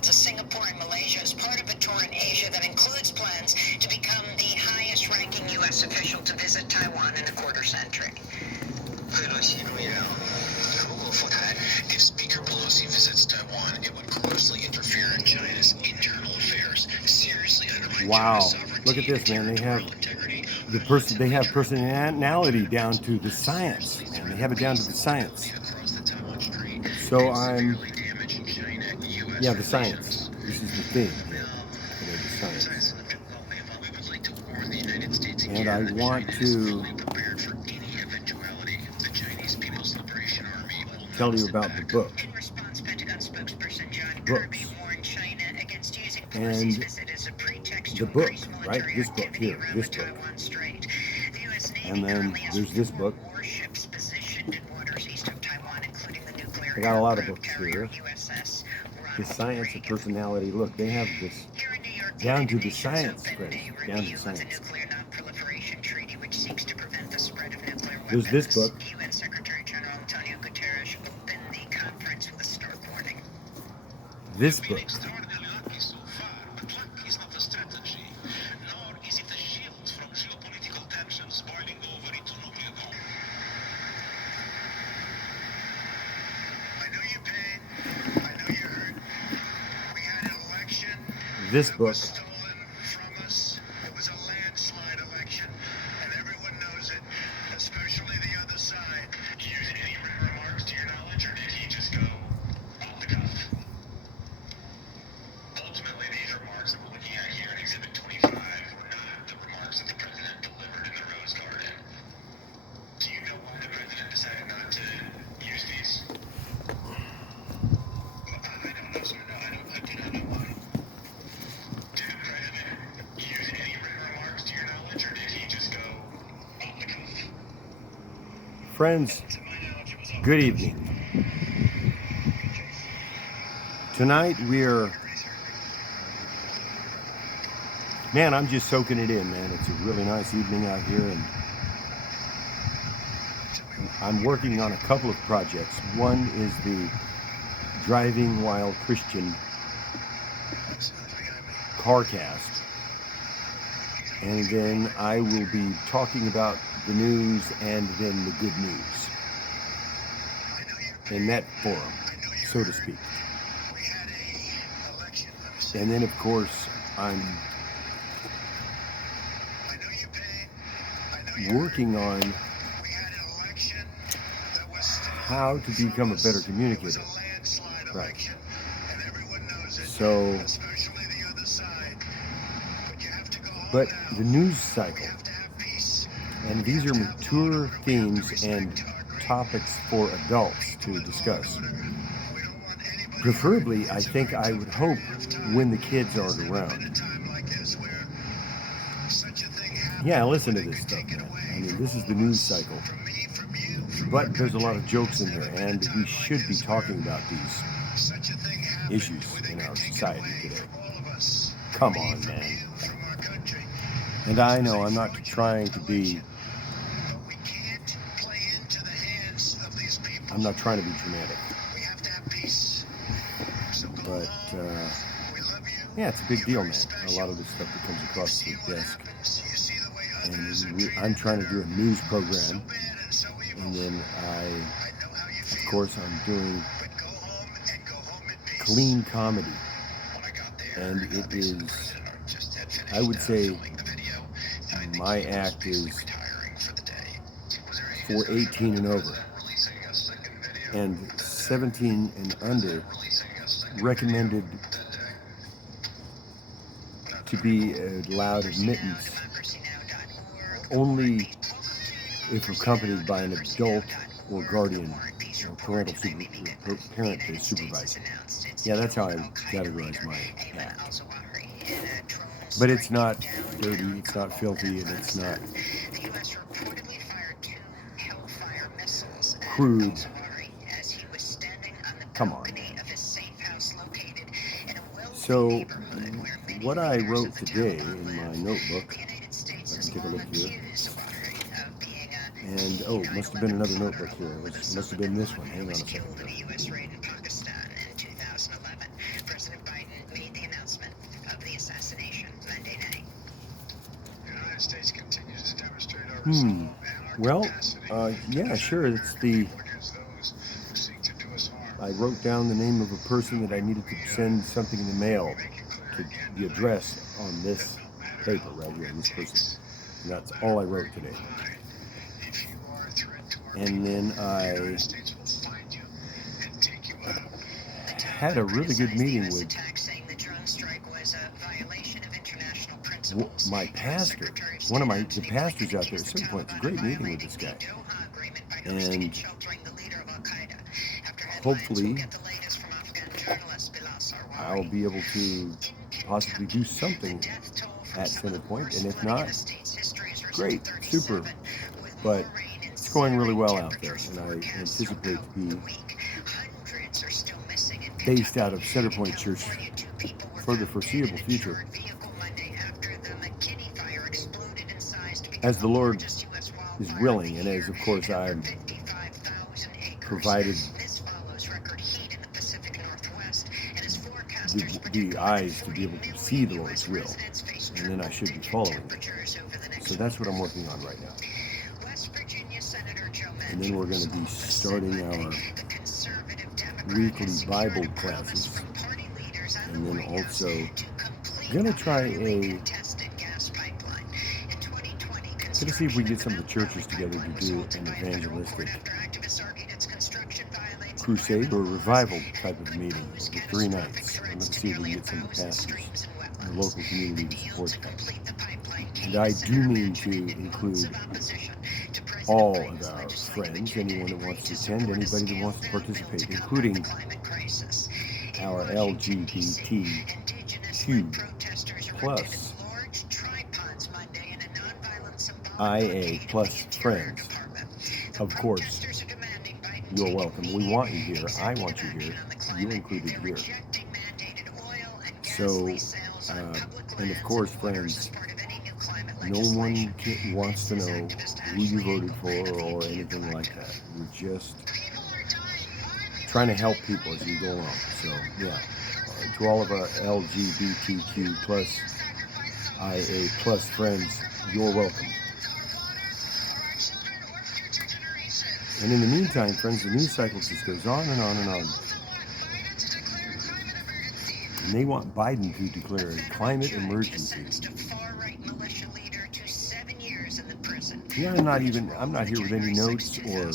travel to Singapore and Malaysia as part of a tour in Asia that includes plans to become the highest-ranking U.S. official to visit Taiwan in a quarter century. If Speaker Pelosi visits Taiwan, it would grossly interfere in China's internal affairs, seriously undermine China's sovereignty. Look at this, man. They have personality down to the science, man. They have it down to the science. So yeah, the science. This is the thing here. Today, the science. And I want to tell you about the book. Books. And the book, right? This book here, this book. And then there's this book. I got a lot of books here. The science of personality. Look, they have this down to the science, friends. Down to the science. There's this book. This book. This book. It was a landslide election, and everyone knows it, especially the other side. Did you use any written remarks to your knowledge, or did he just go off the cuff? Ultimately, these remarks that we're looking at here in Exhibit 25 were not the remarks that the president delivered in the Rose Garden. Do you know why the president decided not to use these? I don't know, sir. No, I do not know why. Friends, good evening. Tonight man, I'm just soaking it in, man. It's a really nice evening out here, and I'm working on a couple of projects. One is the Driving While Christian CarCast, and then I will be talking about the news and then the good news in that forum, so to speak. And then, of course, I'm working on how to become a better communicator. Right. So, but the news cycle, and these are mature themes and topics for adults to discuss. Preferably, I think I would hope when the kids aren't around. Yeah, listen to this stuff, man. I mean, this is the news cycle. But there's a lot of jokes in there, and we should be talking about these issues in our society today. Come on, man. And I know I'm not trying to be dramatic. But, yeah, it's a big deal, man. A lot of this stuff that comes across the desk. And I'm trying to do a news program. And then of course, I'm doing clean comedy. And it is, I would say, my act is for 18 and over. And 17 and under recommended to be allowed admittance only if accompanied by an adult or guardian or parent supervisor. Yeah, that's how I categorize my act. But it's not dirty, it's not filthy, and it's not crude. Come on. So, what I wrote today in my notebook, I can take a look here. And, oh, it must have been another notebook here. It must have been this one. Hang on a second. Hmm. Well, yeah, sure. It's I wrote down the name of a person that I needed to send something in the mail to the address on this paper right here, this person. And that's all I wrote today. And then I had a really good meeting with my pastor, one of the pastors out there at Center Point. It's a great meeting with this guy. And hopefully I'll be able to possibly do something at Center Point, and if not, great, super. But it's going really well out there, and I anticipate to be based out of Center Point Church for the foreseeable future, as the Lord is willing, and as, of course, I'm provided the eyes to be able to see the Lord's will, and then I should be following it. So that's what I'm working on right now. And then we're going to be starting our weekly Bible classes, and then also going to try going to see if we can get some of the churches together to do an evangelistic crusade or revival type of meeting for 3 nights. I'm going to see if we can get some of the pastors in the local community to support that. And I do mean to include all of our friends, anyone that wants to attend, anybody that wants to participate, including our LGBTQ plus IA plus friends. Of course, you're welcome. We want you here. I want you here. You're included here. So, and of course, friends, no one wants to know who you voted for or anything like that. We're just trying to help people as we go along. So, yeah, to all of our LGBTQ plus IA plus friends, you're welcome. And in the meantime, friends, the news cycle just goes on and on and on. And they want Biden to declare a climate emergency. Yeah, I'm not here with any notes or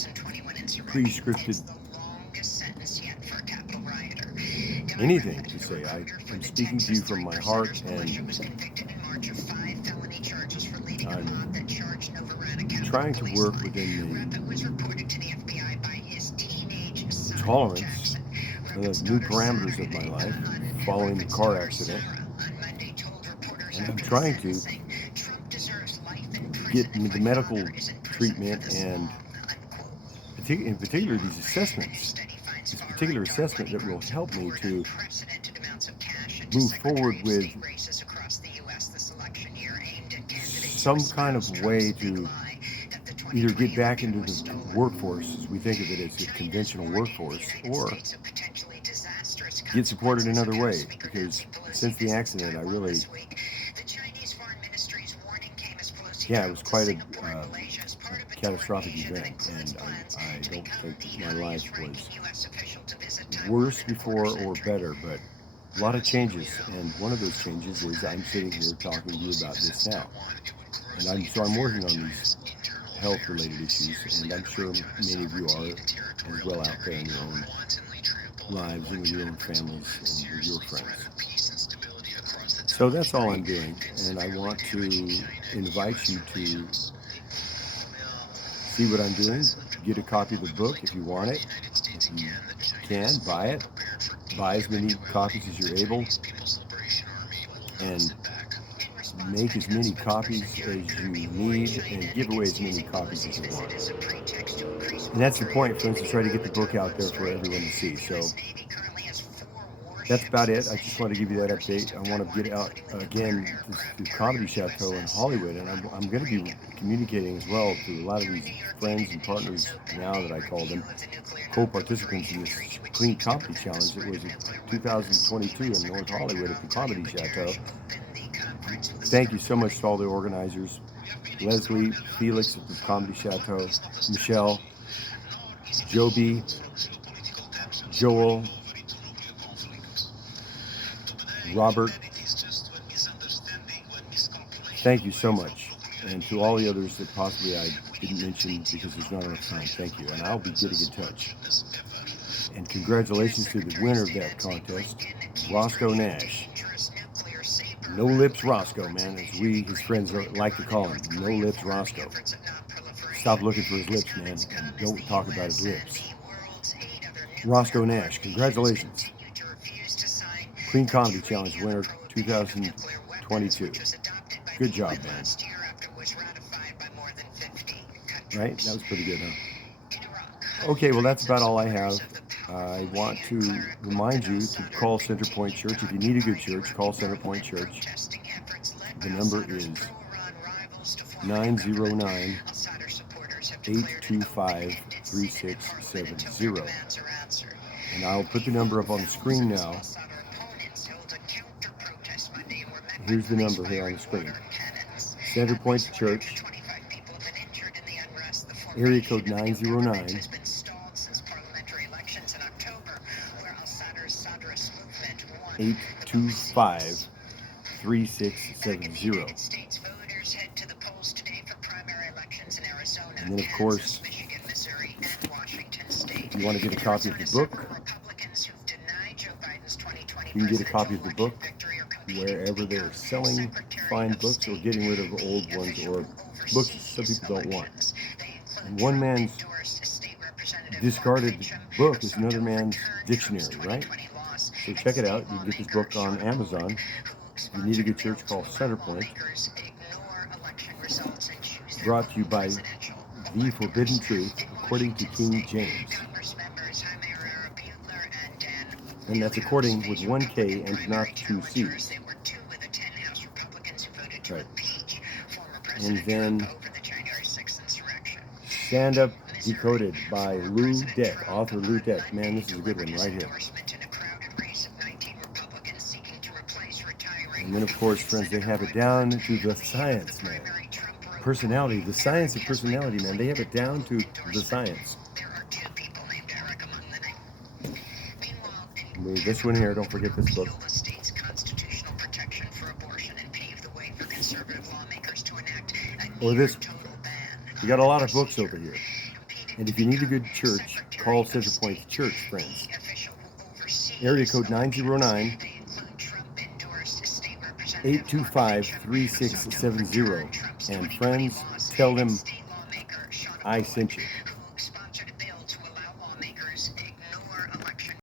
pre-scripted anything to say. I'm speaking to you from my heart, and I'm trying to work within the tolerance of the new parameters of my life following the car accident. And I'm trying to get the medical treatment and in particular these assessments, this particular assessment that will help me to move forward with some kind of way to either get back into the workforce, as we think of it as a conventional workforce, or get supported another way, because since the accident, it was quite a catastrophic event, and I don't think my life was worse before or better, but a lot of changes, and one of those changes is I'm sitting here talking to you about this now, and I'm working on these health-related issues, and I'm sure many of you are as well out there in your own lives and with your own families and with your friends. So that's all I'm doing, and I want to invite you to see what I'm doing. Get a copy of the book if you want it. If you can, buy it. Buy as many copies as you're able, and make as many copies as you need, and give away as many copies as you want. And that's the point, friends, to try to get the book out there for everyone to see. So that's about it. I just want to give you that update. I want to get out again to Comedy Chateau in Hollywood, and I'm going to be communicating as well to a lot of these friends and partners now that I call them co-participants in this Clean Comedy Challenge that was in 2022 in North Hollywood at the Comedy Chateau. Thank you so much to all the organizers. Leslie, Felix at the Comedy Chateau, Michelle, Joby, Joel, Robert. Thank you so much. And to all the others that possibly I didn't mention because there's not enough time, thank you. And I'll be getting in touch. And congratulations to the winner of that contest, Roscoe Nash. No Lips Roscoe, man, as we, his friends, like to call him. No Lips Roscoe. Stop looking for his lips, man, and don't talk about his lips. Roscoe Nash, congratulations. Clean Comedy Challenge winner 2022. Good job, man. Right? That was pretty good, huh? Okay, well, that's about all I have. I want to remind you to call Centerpoint Church. If you need a good church, call Centerpoint Church. The number is 909-825-3670. And I'll put the number up on the screen now. Here's the number here on the screen. Centerpoint Church, area code 909-825-3670. And then, of course, if you want to get a copy of the book, you can get a copy of the book wherever they're selling fine books or getting rid of old ones or books some people don't want. And one man's discarded book is another man's dictionary, right? So check it out. You can get this book on Amazon. If you need a good church, call Centerpoint. Brought to you by The Forbidden Truth, according to King James. And that's according with one K and not two C's. Right. And then Stand Up Decoded by Lou Deck, author Lou Deck. Man, this is a good one right here. And then, of course, friends, they have it down to the science, man. Personality, the science of personality, man. They have it down to the science. This one here, don't forget this book. Or this. We got a lot of books over here. And if you need a good church, call Centerpoint Church, friends. Area code 909-825-3670. And friends, tell them I sent you.